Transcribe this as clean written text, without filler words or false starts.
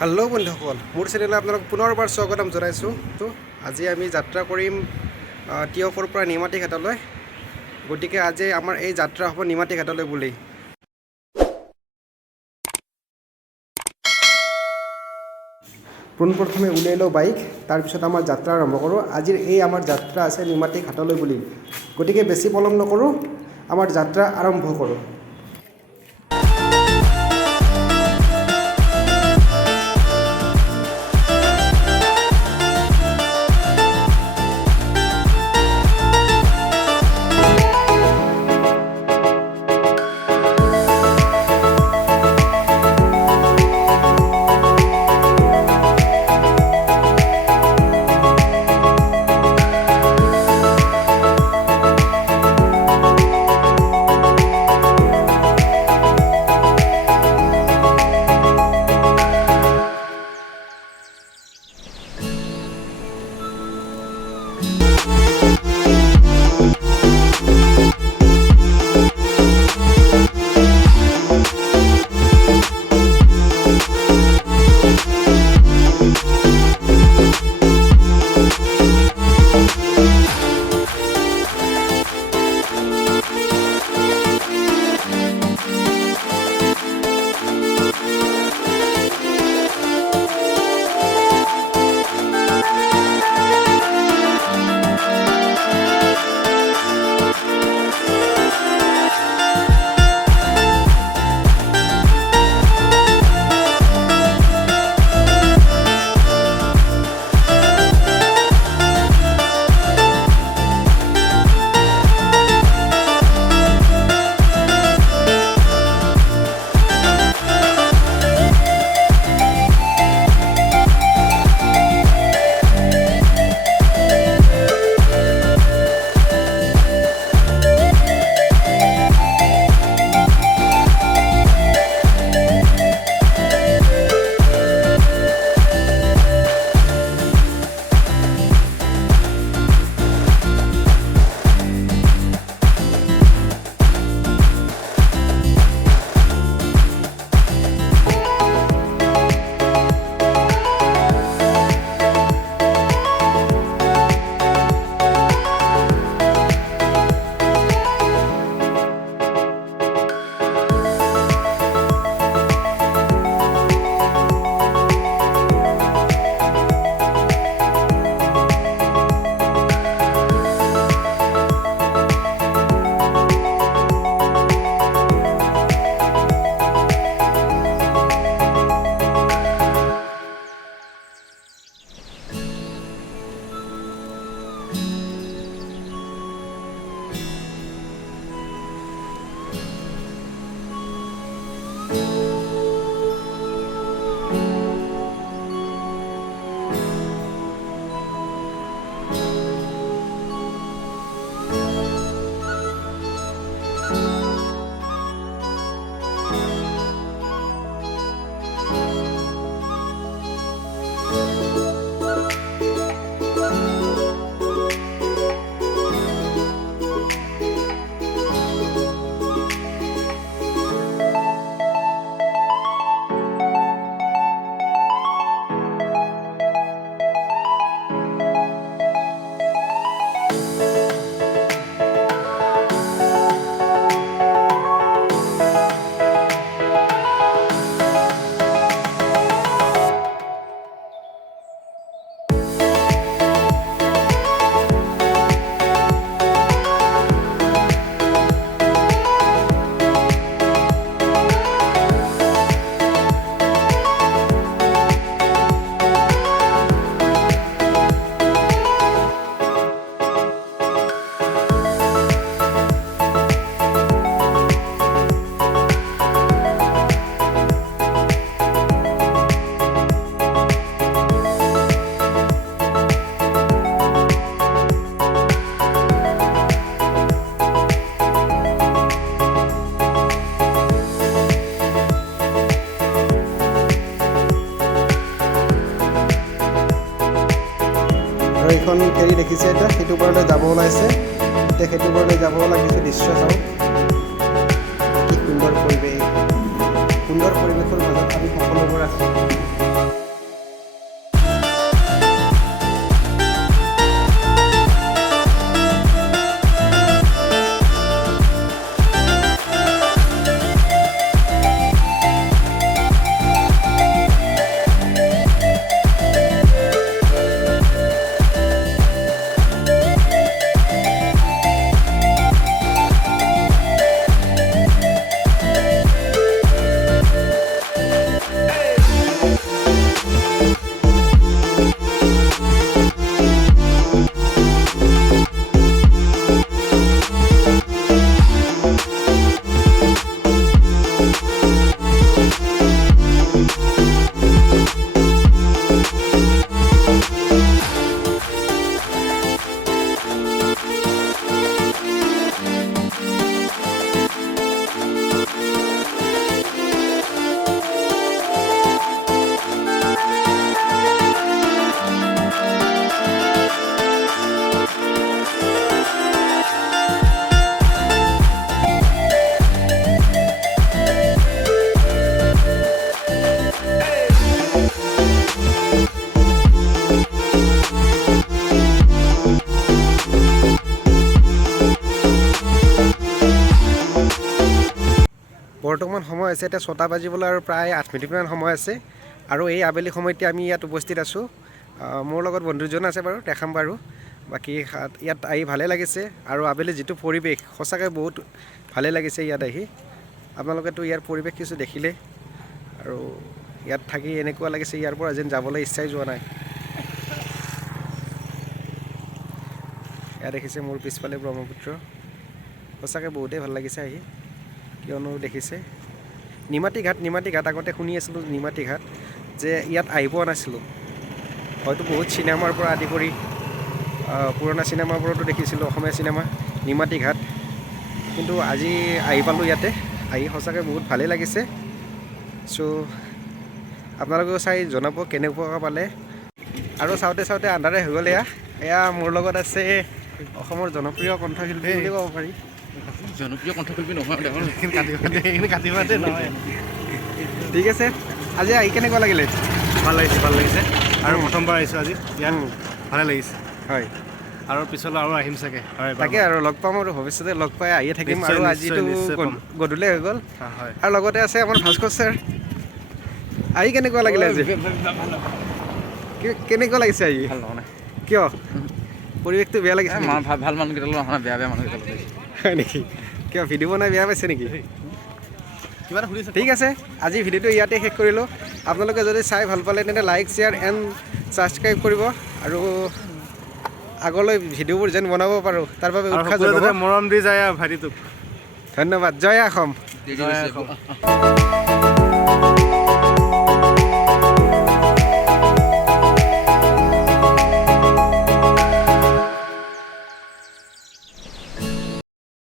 Hello बंधुসকল मोर channel आपनालोक पुनर्बार स्वागतम जनाइছোঁ। तो আজি আমি যাত্ৰা কৰিম টিয়কৰ পৰা নিমাতী ঘাটলৈ। গতিকে আজি আমাৰ এই যাত্ৰা হ'ব নিমাতী ঘাটলৈ বুলি। পোনপ্ৰথমে উলিয়াই লওঁ বাইক, তাৰপিছত আমাৰ যাত্ৰা আৰম্ভ কৰোঁ। আজিৰ এই আমাৰ যাত্ৰা আছে নিমাতী ঘাটলৈ বুলি। গতিকে বেছি পলম নকৰোঁ, আমাৰ যাত্ৰা আৰম্ভ কৰোঁ। আৰু এইখন ফেৰী দেখিছে, এতিয়া সেইটো পাৰলৈ যাব ওলাইছে। এতিয়া সেইটো পাৰলৈ যাব লাগিছে, দৃশ্য চাওক, কি সুন্দৰ পৰিৱেশ। সুন্দৰ পৰিৱেশৰ মাজত আমি সকলোবোৰ আছোঁ। হৈছে এতিয়া 6টা বাজিবলৈ আৰু প্ৰায় 8 মিনিটমান সময় আছে আৰু এই আবেলি সময়তে আমি ইয়াত উপস্থিত আছোঁ মোৰ লগত বন্ধুজন আছে বাৰু দেখাম বাৰু বাকী ইয়াত আহি ভালে লাগিছে আৰু আবেলি যিটো পৰিৱেশ সঁচাকৈ বহুত ভালে লাগিছে ইয়াত আহি আপোনালোকেতো ইয়াৰ পৰিৱেশ কিছু দেখিলে আৰু ইয়াত থাকি এনেকুৱা লাগিছে ইয়াৰ পৰা যেন যাবলৈ ইচ্ছাই যোৱা নাই ইয়াত দেখিছে মোৰ পিছফালে ব্ৰহ্মপুত্ৰ সঁচাকৈ বহুতেই ভাল লাগিছে আহি কিয়নো দেখিছে নিমাতীঘাট আগতে শুনি আছিলোঁ নিমাতীঘাট যে ইয়াত আহি পোৱা নাছিলোঁ হয়তো বহুত চিনেমাৰ পৰা আদি কৰি পুৰণা চিনেমাবোৰতো দেখিছিলোঁ অসমীয়া চিনেমা নিমাতীঘাট কিন্তু আজি আহি পালোঁ ইয়াতে আহি সঁচাকৈ বহুত ভালেই লাগিছে চ' আপোনালোকেও চাই জনাব কেনেকুৱা পালে আৰু চাওঁতে আন্ধাৰে হৈ গ'ল এয়া মোৰ লগত আছে অসমৰ জনপ্ৰিয় কণ্ঠশিল্পী বুলি ক'ব পাৰি জনপ্ৰিয় কণ্ঠশিল্পী নহয় নহয় ঠিক আছে আজি আহি কেনেকুৱা লাগিলে ভাল লাগিছে আৰু প্ৰথমবাৰ আহিছোঁ আজি ইয়াত ভালে লাগিছে হয় আৰু পিছলৈ আৰু আহিম চাগে হয় তাকে আৰু লগ পাম আৰু ভৱিষ্যতে লগ পাই আহিয়ে থাকিম আৰু আজিতো গধূলি হৈ গ'ল হয় আৰু লগতে আছে আমাৰ ভাস্কৰ ছাৰ আহি কেনেকুৱা লাগিলে আজি কেনেকুৱা লাগিছে আহি ভাল নহয় কিয় পৰিৱেশটো বেয়া লাগিছে ভাল মানুহকেইটা লোৱা বেয়া মানুহকেইটা হয় নেকি কিয় ভিডিঅ' বনাই বেয়া পাইছে নেকি কিবা এটা সুধিছে ঠিক আছে আজি ভিডিঅ'টো ইয়াতে শেষ কৰিলোঁ আপোনালোকে যদি চাই ভাল পালে তেন্তে লাইক শ্বেয়াৰ এণ্ড ছাবস্ক্ৰাইব কৰিব আৰু আগলৈ ভিডিঅ'বোৰ যেন বনাব পাৰোঁ তাৰ বাবে উৎসাহ যোগাব মৰম দি যায় ভাইটিটোক ধন্যবাদ জয় অসম জয় অসম